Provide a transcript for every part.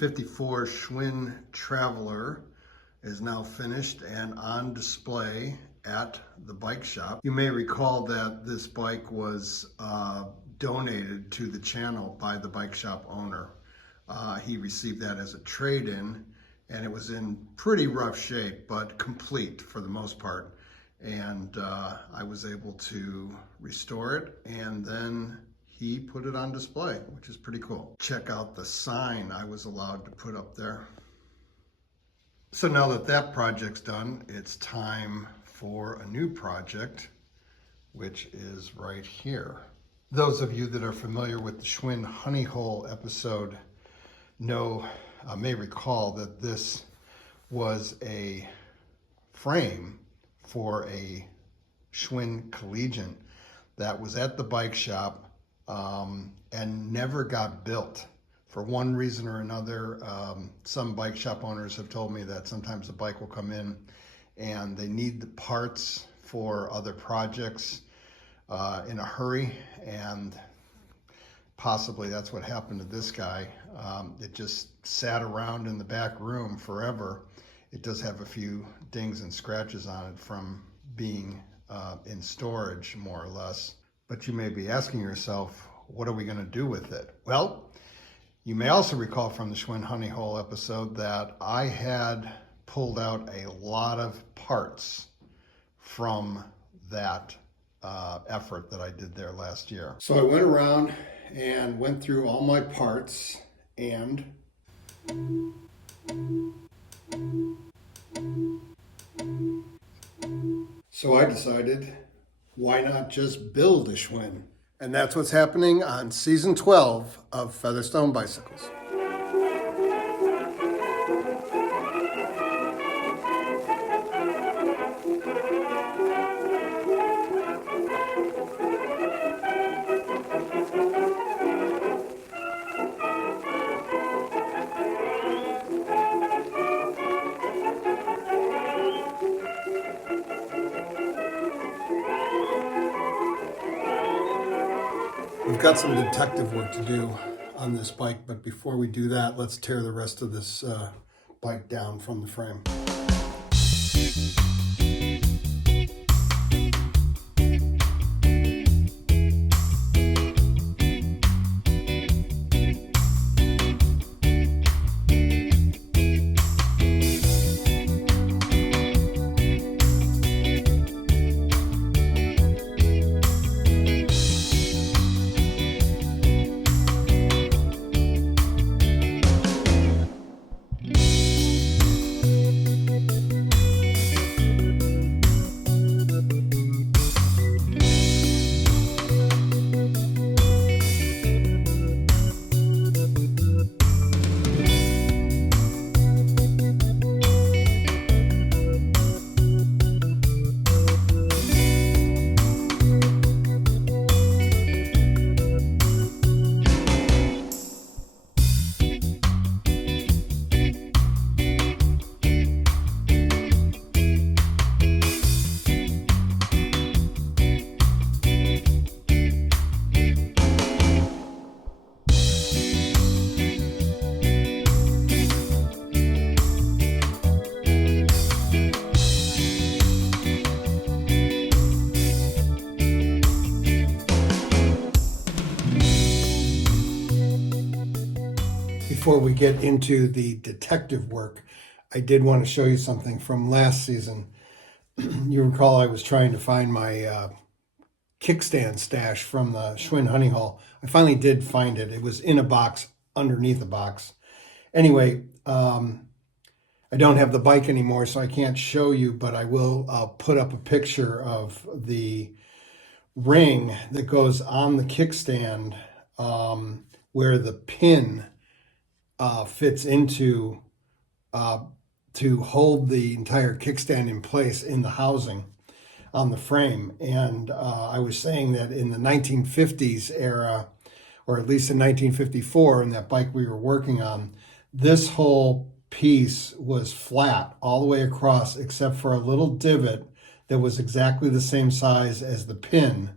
1954 Schwinn Traveler is now finished and on display at the bike shop. You may recall that this bike was donated to the channel by the bike shop owner. He received that as a trade-in, and it was in pretty rough shape, but complete for the most part. And I was able to restore it, and then he put it on display, which is pretty cool. Check out the sign I was allowed to put up there. So now that that project's done, it's time for a new project, which is right here. Those of you that are familiar with the Schwinn Honeyhole episode may recall that this was a frame for a Schwinn Collegiate that was at the bike shop and never got built. For one reason or another, some bike shop owners have told me that sometimes a bike will come in and they need the parts for other projects in a hurry, and possibly that's what happened to this guy. It just sat around in the back room forever. It does have a few dings and scratches on it from being in storage, more or less. But you may be asking yourself, what are we going to do with it? Well, you may also recall from the Schwinn Honeyhole episode that I had pulled out a lot of parts from that effort that I did there last year. So I went around and went through all my parts, and so I decided, why not just build a Schwinn? And that's what's happening on season 12 of Featherstone Bicycles. We've got some detective work to do on this bike, but before we do that, let's tear the rest of this bike down from the frame. Before we get into the detective work, I did want to show you something from last season. You recall I was trying to find my kickstand stash from the Schwinn Honeyhole. I finally did find it. It was in a box underneath a box. Anyway, I don't have the bike anymore, so I can't show you, but I'll put up a picture of the ring that goes on the kickstand where the pin fits into to hold the entire kickstand in place in the housing on the frame. And I was saying that in the 1950s era, or at least in 1954, in that bike we were working on, this whole piece was flat all the way across except for a little divot that was exactly the same size as the pin.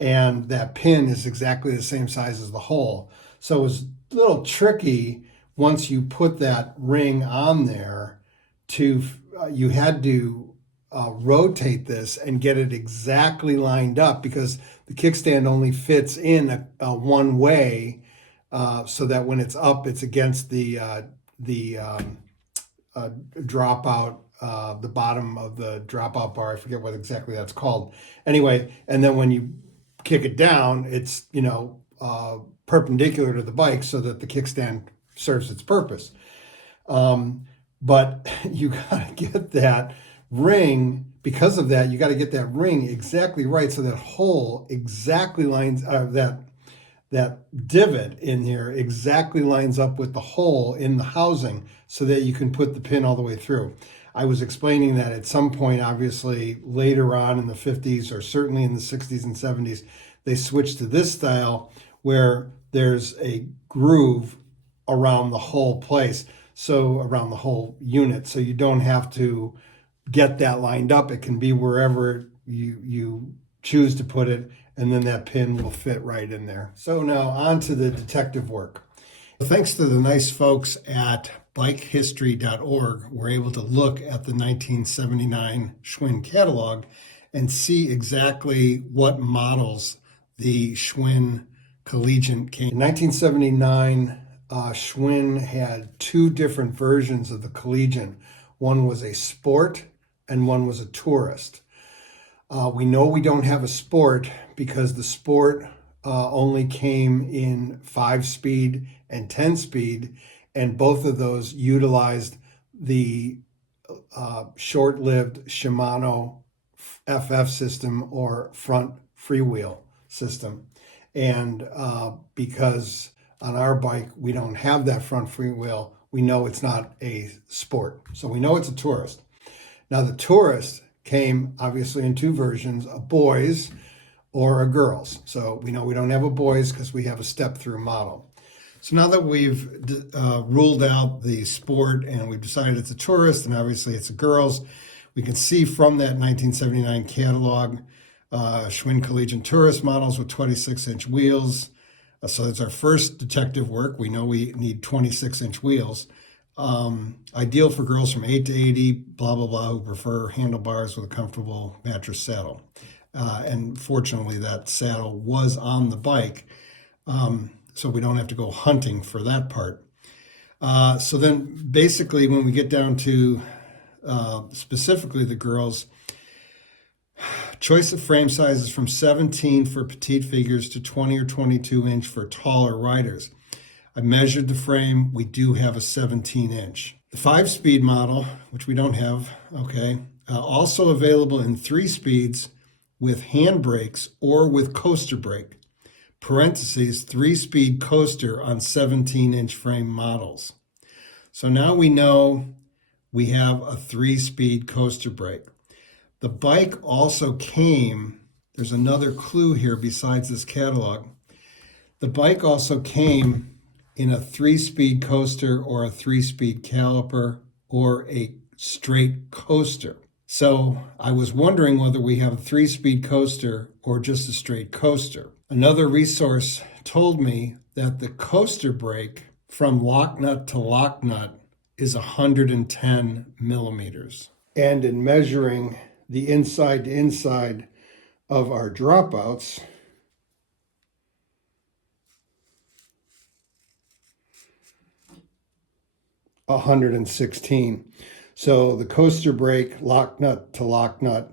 And that pin is exactly the same size as the hole. So it was a little tricky once you put that ring on there, you had to rotate this and get it exactly lined up, because the kickstand only fits in a one way, so that when it's up, it's against the dropout, the bottom of the dropout bar. I forget what exactly that's called. Anyway, and then when you kick it down, it's, perpendicular to the bike so that the kickstand serves its purpose. But you got to get that ring, because of that, you got to get that ring exactly right, so that hole exactly lines, that divot in here exactly lines up with the hole in the housing, so that you can put the pin all the way through. I was explaining that at some point, obviously later on in the 50s, or certainly in the 60s and 70s, they switched to this style where there's a groove around the whole place, so around the whole unit, so you don't have to get that lined up. It can be wherever you choose to put it, and then that pin will fit right in there. So now on to the detective work. Thanks to the nice folks at bikehistory.org, we're able to look at the 1979 Schwinn catalog and see exactly what models the Schwinn Collegiate came. In 1979, Schwinn had two different versions of the Collegiate. One was a sport and one was a tourist. We know we don't have a sport because the sport only came in 5-speed and 10-speed, and both of those utilized the short-lived Shimano FF system, or front freewheel system. And because on our bike we don't have that front freewheel, we know it's not a sport. So we know it's a tourist. Now the tourist came obviously in two versions, a boys or a girls. So we know we don't have a boys because we have a step-through model. So now that we've ruled out the sport and we've decided it's a tourist and obviously it's a girls, we can see from that 1979 catalog, Schwinn Collegiate Tourist models with 26-inch wheels. So that's our first detective work. We know we need 26-inch wheels. Ideal for girls from 8 to 80, blah, blah, blah, who prefer handlebars with a comfortable mattress saddle. And fortunately, that saddle was on the bike, so we don't have to go hunting for that part. So then basically when we get down to specifically the girls, choice of frame sizes from 17 for petite figures to 20 or 22-inch for taller riders. I measured the frame. We do have a 17-inch. The 5-speed model, which we don't have, okay, also available in 3 speeds with handbrakes or with coaster brake. Parentheses, 3-speed coaster on 17-inch frame models. So now we know we have a 3-speed coaster brake. The bike also came, there's another clue here besides this catalog. The bike also came in a 3-speed coaster or a 3-speed caliper or a straight coaster. So I was wondering whether we have a 3-speed coaster or just a straight coaster. Another resource told me that the coaster brake from lock nut to lock nut is 110 millimeters. And in measuring the inside to inside of our dropouts, $116. So the coaster brake lock nut to lock nut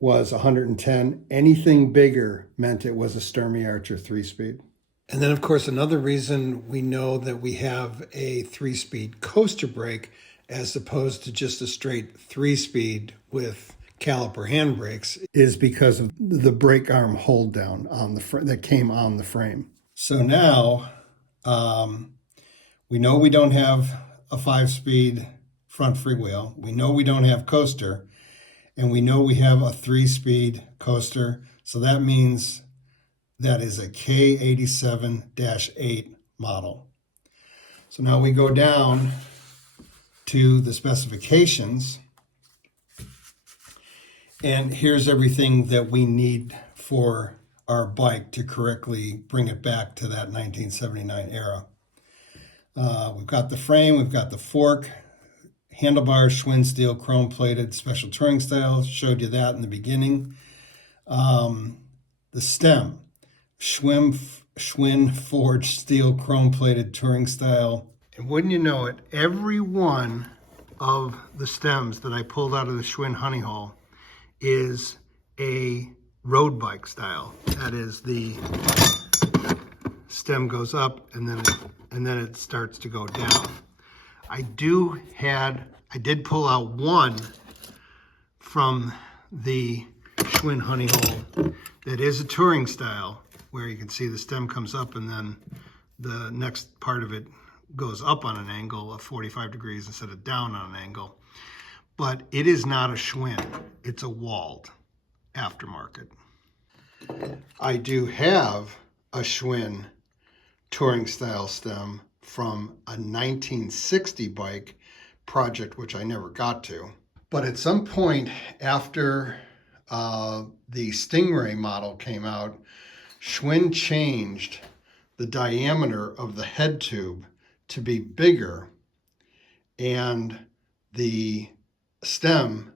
was 110. Anything bigger meant it was a Sturmey Archer 3-speed. And then of course another reason we know that we have a 3-speed coaster brake as opposed to just a straight 3-speed with caliper handbrakes is because of the brake arm hold down on the that came on the frame. So now we know we don't have a 5-speed front freewheel. We know we don't have coaster, and we know we have a 3-speed coaster. So that means that is a K87-8 model. So now we go down to the specifications, and here's everything that we need for our bike to correctly bring it back to that 1979 era. We've got the frame, we've got the fork, handlebars, Schwinn steel, chrome plated, special touring style. Showed you that in the beginning. The stem, Schwinn forged steel, chrome plated touring style. And wouldn't you know it, every one of the stems that I pulled out of the Schwinn Honeyhole is a road bike style. That is, the stem goes up and then it starts to go down. I did pull out one from the Schwinn Honeyhole that is a touring style, where you can see the stem comes up and then the next part of it goes up on an angle of 45 degrees instead of down on an angle. But it is not a Schwinn, it's a Wald aftermarket. I do have a Schwinn touring style stem from a 1960 bike project, which I never got to. But at some point after the Stingray model came out, Schwinn changed the diameter of the head tube to be bigger and the stem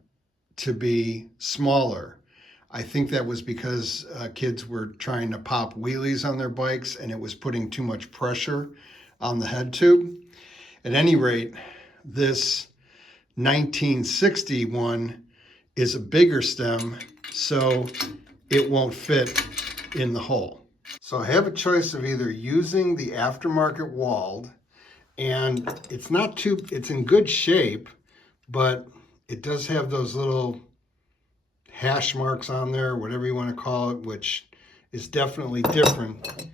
to be smaller. I think that was because kids were trying to pop wheelies on their bikes and it was putting too much pressure on the head tube. At any rate, this 1960 one is a bigger stem, so it won't fit in the hole. So I have a choice of either using the aftermarket Wald, and it's in good shape, but it does have those little hash marks on there, whatever you want to call it, which is definitely different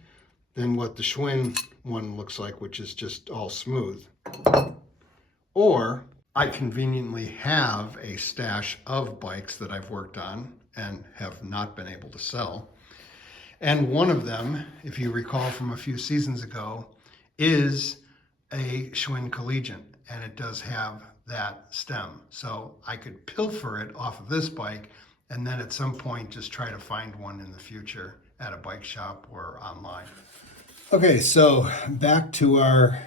than what the Schwinn one looks like, which is just all smooth. Or I conveniently have a stash of bikes that I've worked on and have not been able to sell. And one of them, if you recall from a few seasons ago, is a Schwinn Collegiate, and it does have that stem. So I could pilfer it off of this bike and then at some point just try to find one in the future at a bike shop or online. Okay, so back to our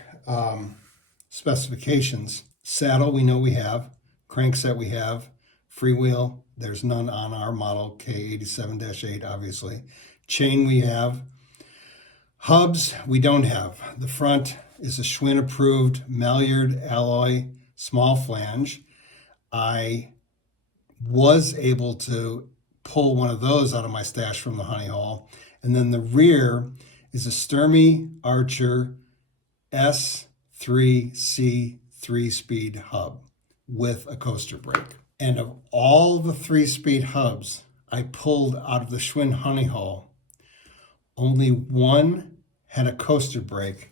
specifications. Saddle, we know we have. Crankset, we have. Freewheel, there's none on our model K87-8, obviously. Chain, we have. Hubs, we don't have. The front is a Schwinn approved Maillard alloy small flange. I was able to pull one of those out of my stash from the Honeyhole. And then the rear is a Sturmey Archer S3C 3-speed hub with a coaster brake. And of all the 3-speed hubs I pulled out of the Schwinn Honeyhole, only one had a coaster brake,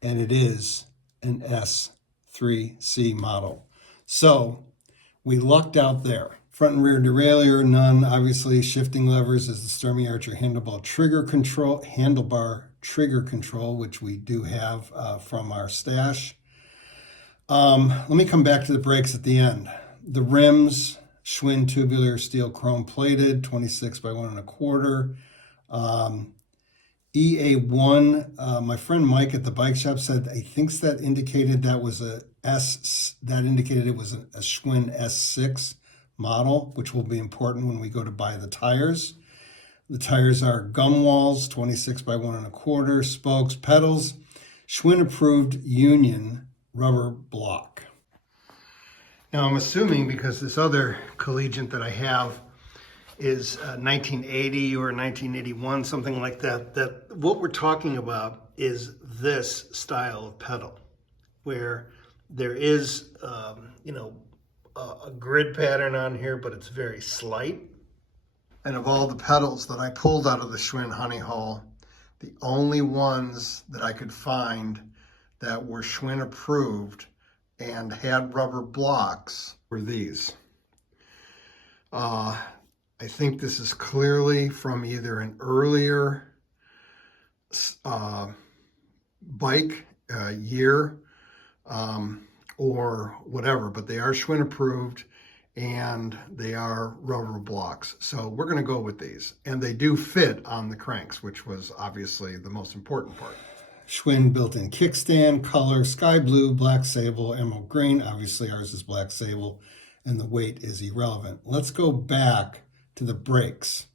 and it is an S3C model. So we lucked out there. Front and rear derailleur, none. Obviously, shifting levers is the Sturmey Archer handlebar trigger control, which we do have from our stash. Let me come back to the brakes at the end. The rims, Schwinn tubular steel chrome plated, 26 by 1 1/4. EA1, my friend Mike at the bike shop said he thinks that indicated that was it was a Schwinn S6 model, which will be important when we go to buy the tires. The tires are gum walls, 26 by 1 1/4, spokes, pedals, Schwinn approved Union rubber block. Now I'm assuming, because this other Collegiate that I have is 1980 or 1981, something like that, that what we're talking about is this style of pedal, where there is, a grid pattern on here, but it's very slight. And of all the pedals that I pulled out of the Schwinn Honeyhole, the only ones that I could find that were Schwinn approved and had rubber blocks were these. I think this is clearly from either an earlier bike year or whatever, but they are Schwinn approved, and they are rubber blocks. So we're going to go with these. And they do fit on the cranks, which was obviously the most important part. Schwinn built-in kickstand, color, sky blue, black sable, emerald green. Obviously ours is black sable, and the weight is irrelevant. Let's go back to the brakes.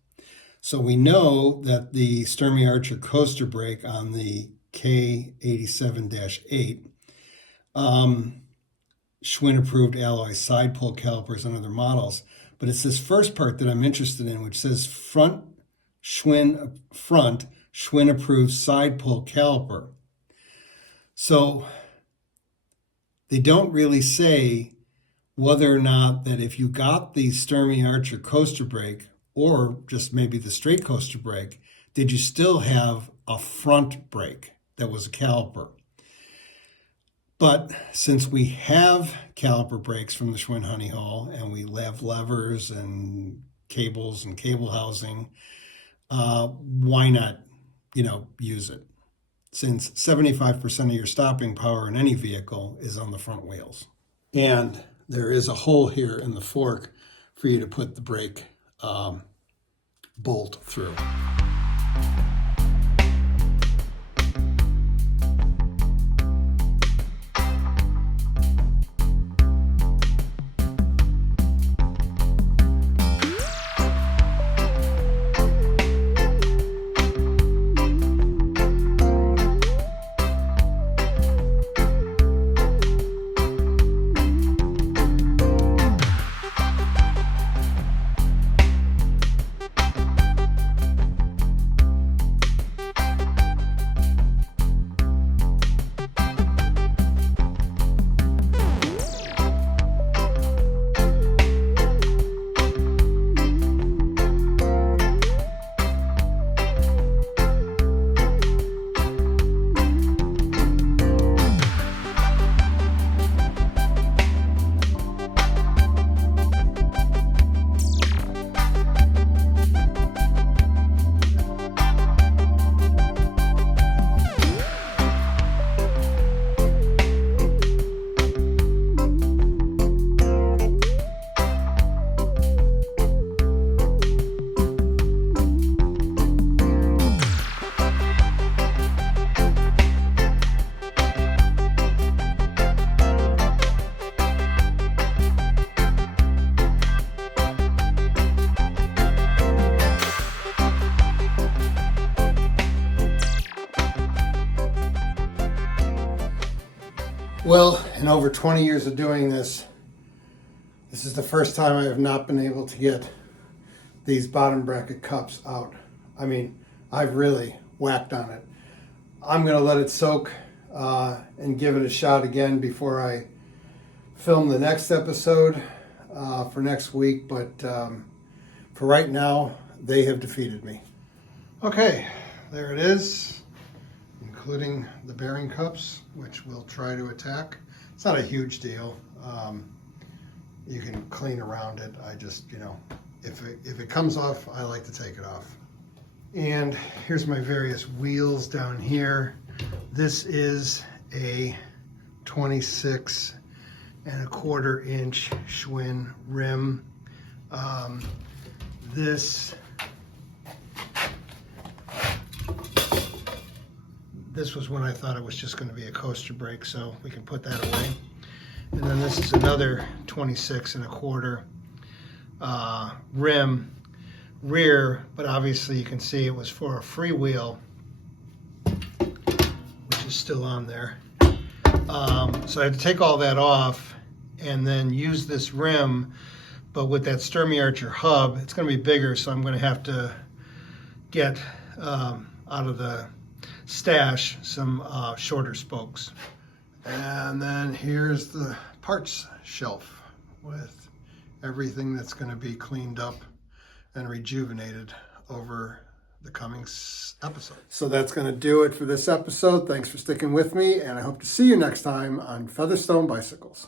So we know that the Sturmey Archer coaster brake on the K87-8, Schwinn approved alloy side pull calipers on other models, but it's this first part that I'm interested in, which says Schwinn approved side pull caliper. So they don't really say whether or not that if you got the Sturmey Archer coaster brake, or just maybe the straight coaster brake, did you still have a front brake that was a caliper? But since we have caliper brakes from the Schwinn Honeyhole, and we have levers and cables and cable housing, why not, use it? Since 75% of your stopping power in any vehicle is on the front wheels. And there is a hole here in the fork for you to put the brake bolt through. Well, in over 20 years of doing this, this is the first time I have not been able to get these bottom bracket cups out. I mean, I've really whacked on it. I'm going to let it soak and give it a shot again before I film the next episode for next week. But for right now, they have defeated me. Okay, there it is, including the bearing cups, which we'll try to attack. It's not a huge deal. You can clean around it. I just, if it comes off, I like to take it off. And here's my various wheels down here. This is a 26¼ inch Schwinn rim. This was when I thought it was just going to be a coaster brake, so we can put that away. And then this is another 26¼ rim rear, but obviously you can see it was for a freewheel, which is still on there. So I had to take all that off and then use this rim, but with that Sturmey Archer hub, it's going to be bigger, so I'm going to have to get out of the stash some shorter spokes. And then here's the parts shelf with everything that's going to be cleaned up and rejuvenated over the coming episode. So that's going to do it for this episode. Thanks for sticking with me, and I hope to see you next time on Featherstone Bicycles.